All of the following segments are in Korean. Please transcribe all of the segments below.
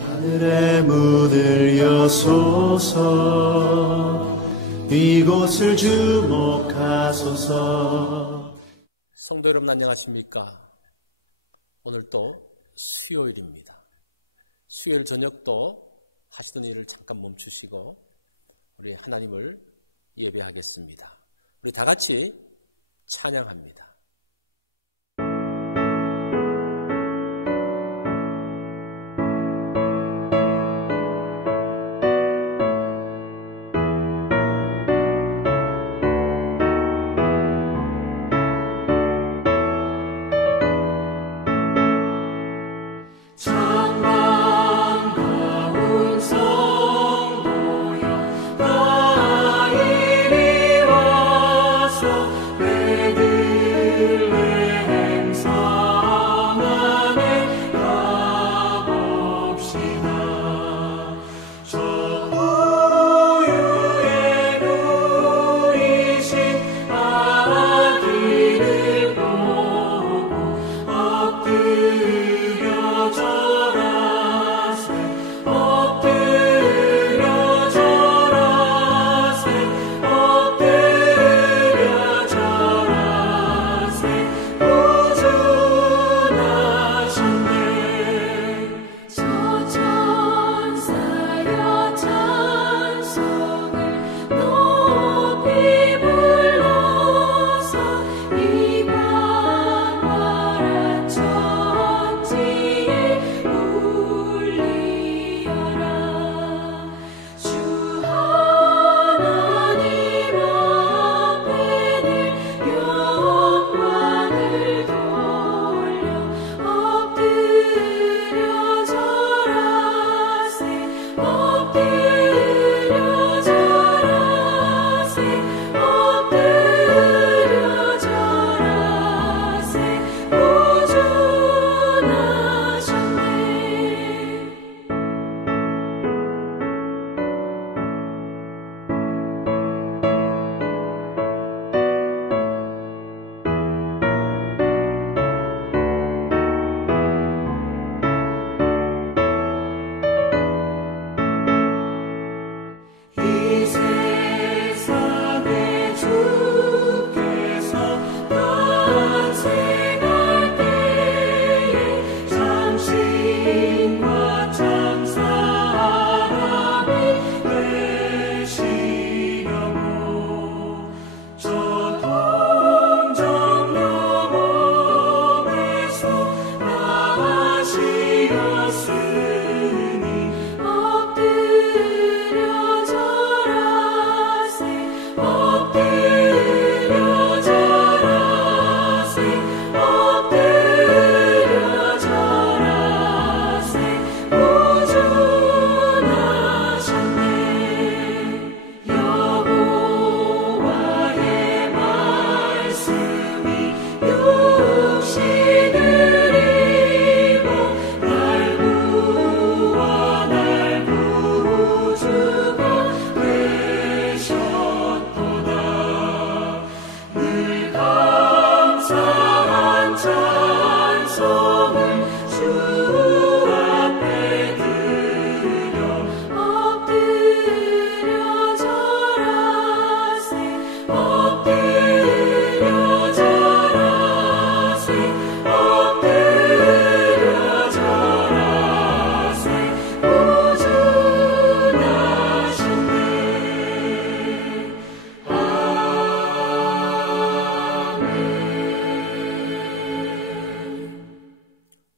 하늘의 문을 여소서 이곳을 주목하소서. 성도 여러분 안녕하십니까? 오늘 또 수요일입니다. 수요일 저녁도 하시던 일을 잠깐 멈추시고 우리 하나님을 예배하겠습니다. 우리 다 같이 찬양합니다.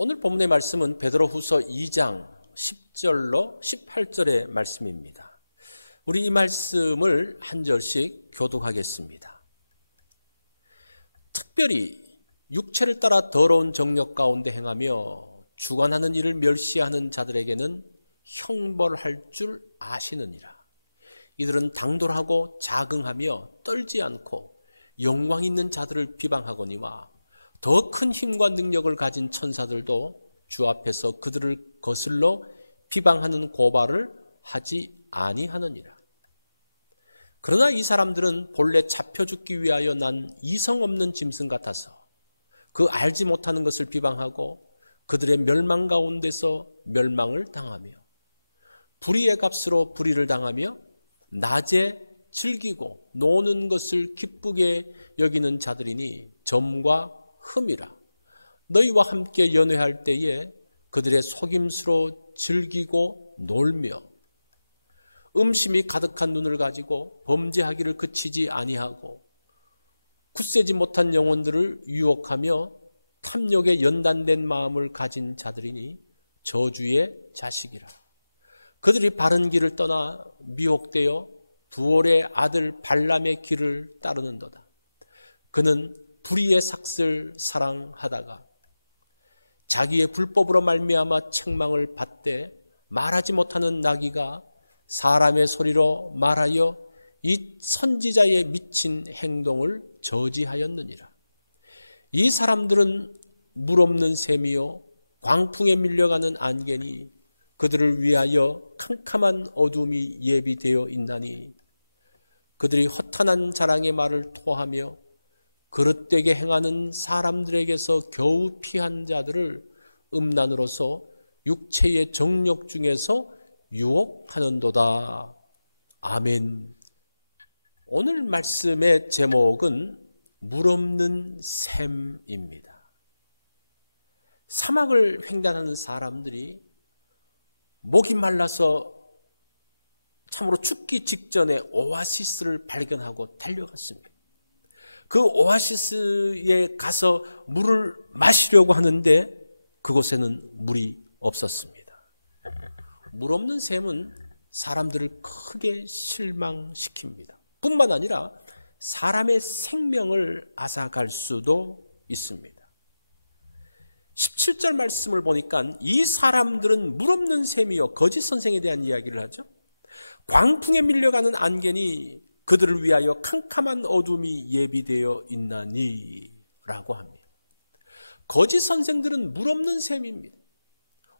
오늘 본문의 말씀은 베드로후서 2장 10절로 18절의 말씀입니다. 우리 이 말씀을 한 절씩 교독하겠습니다. 특별히 육체를 따라 더러운 정욕 가운데 행하며 주관하는 일을 멸시하는 자들에게는 형벌할 줄 아시느니라. 이들은 당돌하고 자긍하며 떨지 않고 영광 있는 자들을 비방하거니와 더 큰 힘과 능력을 가진 천사들도 주 앞에서 그들을 거슬러 비방하는 고발을 하지 아니하느니라. 그러나 이 사람들은 본래 잡혀 죽기 위하여 난 이성 없는 짐승 같아서 그 알지 못하는 것을 비방하고 그들의 멸망 가운데서 멸망을 당하며 불의의 값으로 불의를 당하며 낮에 즐기고 노는 것을 기쁘게 여기는 자들이니 점과 흠이라. 너희와 함께 연회할 때에 그들의 속임수로 즐기고 놀며 음심이 가득한 눈을 가지고 범죄하기를 그치지 아니하고 굳세지 못한 영혼들을 유혹하며 탐욕에 연단된 마음을 가진 자들이니 저주의 자식이라. 그들이 바른 길을 떠나 미혹되어 부올의 아들 발람의 길을 따르는도다. 그는 불의의 삭슬 사랑하다가 자기의 불법으로 말미암아 책망을 받되 말하지 못하는 나귀가 사람의 소리로 말하여 이 선지자의 미친 행동을 저지하였느니라. 이 사람들은 물 없는 샘이요 광풍에 밀려가는 안개니 그들을 위하여 캄캄한 어둠이 예비되어 있나니 그들이 허탄한 자랑의 말을 토하며 그릇되게 행하는 사람들에게서 겨우 피한 자들을 음란으로서 육체의 정욕 중에서 유혹하는도다. 아멘. 오늘 말씀의 제목은 물 없는 샘입니다. 사막을 횡단하는 사람들이 목이 말라서 참으로 죽기 직전에 오아시스를 발견하고 달려갔습니다. 그 오아시스에 가서 물을 마시려고 하는데 그곳에는 물이 없었습니다. 물 없는 샘은 사람들을 크게 실망시킵니다. 뿐만 아니라 사람의 생명을 앗아갈 수도 있습니다. 17절 말씀을 보니까 이 사람들은 물 없는 샘이요 거짓 선생에 대한 이야기를 하죠. 광풍에 밀려가는 안개니 그들을 위하여 캄캄한 어둠이 예비되어 있나니 라고 합니다. 거짓 선생들은 물 없는 샘입니다.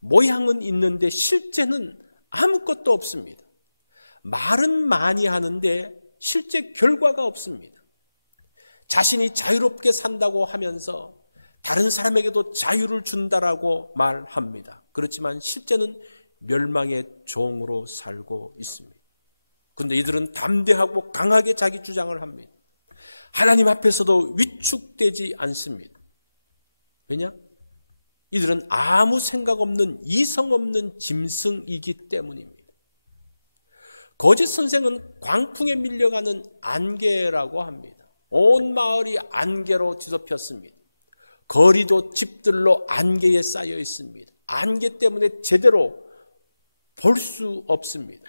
모양은 있는데 실제는 아무것도 없습니다. 말은 많이 하는데 실제 결과가 없습니다. 자신이 자유롭게 산다고 하면서 다른 사람에게도 자유를 준다라고 말합니다. 그렇지만 실제는 멸망의 종으로 살고 있습니다. 그런데 이들은 담대하고 강하게 자기 주장을 합니다. 하나님 앞에서도 위축되지 않습니다. 왜냐? 이들은 아무 생각 없는 이성 없는 짐승이기 때문입니다. 거짓 선생은 광풍에 밀려가는 안개라고 합니다. 온 마을이 안개로 뒤덮였습니다. 거리도 집들로 안개에 쌓여 있습니다. 안개 때문에 제대로 볼 수 없습니다.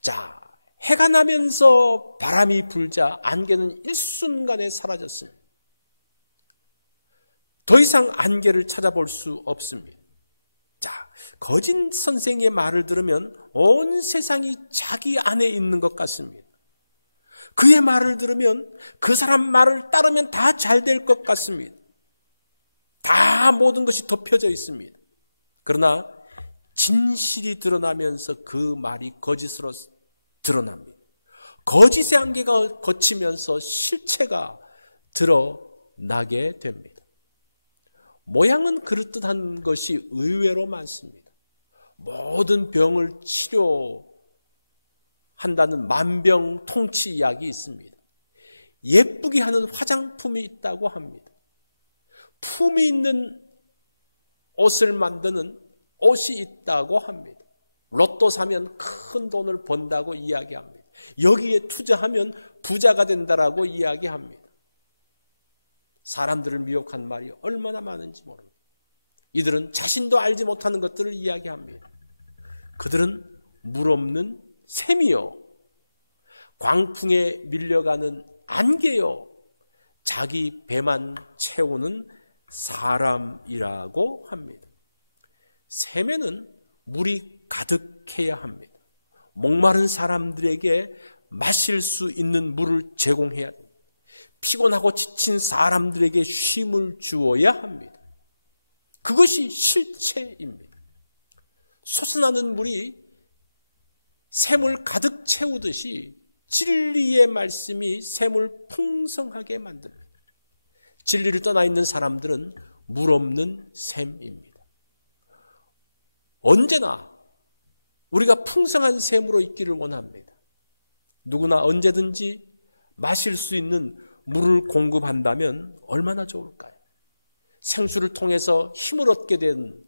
자, 해가 나면서 바람이 불자 안개는 일순간에 사라졌습니다. 더 이상 안개를 찾아볼 수 없습니다. 자, 거짓 선생의 말을 들으면 온 세상이 자기 안에 있는 것 같습니다. 그의 말을 들으면 그 사람 말을 따르면 다 잘 될 것 같습니다. 다 모든 것이 덮여져 있습니다. 그러나 진실이 드러나면서 그 말이 거짓으로 드러납니다. 거짓의 안개가 걷히면서 실체가 드러나게 됩니다. 모양은 그럴듯한 것이 의외로 많습니다. 모든 병을 치료한다는 만병통치 약이 있습니다. 예쁘게 하는 화장품이 있다고 합니다. 품이 있는 옷을 만드는 옷이 있다고 합니다. 로또 사면 큰 돈을 번다고 이야기합니다. 여기에 투자하면 부자가 된다라고 이야기합니다. 사람들을 미혹한 말이 얼마나 많은지 모릅니다. 이들은 자신도 알지 못하는 것들을 이야기합니다. 그들은 물 없는 샘이요 광풍에 밀려가는 안개요 자기 배만 채우는 사람이라고 합니다. 샘에는 물이 가득해야 합니다. 목마른 사람들에게 마실 수 있는 물을 제공해야 됩니다. 피곤하고 지친 사람들에게 쉼을 주어야 합니다. 그것이 실체입니다. 솟아나는 물이 샘을 가득 채우듯이 진리의 말씀이 샘을 풍성하게 만듭니다. 진리를 떠나 있는 사람들은 물 없는 샘입니다. 언제나 우리가 풍성한 샘으로 있기를 원합니다. 누구나 언제든지 마실 수 있는 물을 공급한다면 얼마나 좋을까요? 생수를 통해서 힘을 얻게 된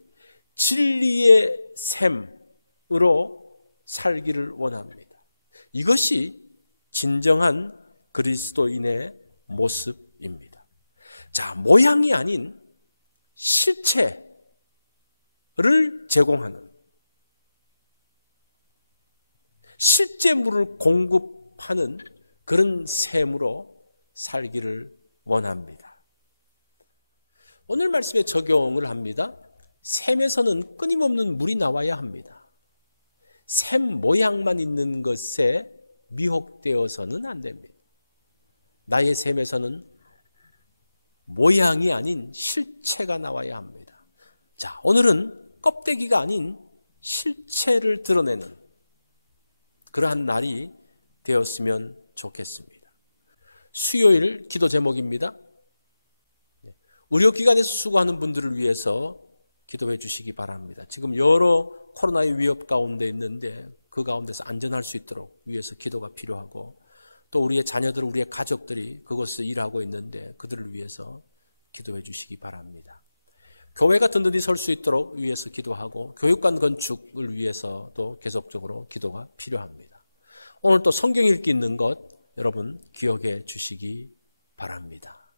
진리의 샘으로 살기를 원합니다. 이것이 진정한 그리스도인의 모습입니다. 자, 모양이 아닌 실체를 제공하는, 실제 물을 공급하는 그런 샘으로 살기를 원합니다. 오늘 말씀에 적용을 합니다. 샘에서는 끊임없는 물이 나와야 합니다. 샘 모양만 있는 것에 미혹되어서는 안 됩니다. 나의 샘에서는 모양이 아닌 실체가 나와야 합니다. 자, 오늘은 껍데기가 아닌 실체를 드러내는 그러한 날이 되었으면 좋겠습니다. 수요일 기도 제목입니다. 의료기관에서 수고하는 분들을 위해서 기도해 주시기 바랍니다. 지금 여러 코로나의 위협 가운데 있는데 그 가운데서 안전할 수 있도록 위해서 기도가 필요하고, 또 우리의 자녀들, 우리의 가족들이 그곳에서 일하고 있는데 그들을 위해서 기도해 주시기 바랍니다. 교회가 든든히 설 수 있도록 위해서 기도하고, 교육관 건축을 위해서도 계속적으로 기도가 필요합니다. 오늘 또 성경 읽기 있는 것 여러분 기억해 주시기 바랍니다.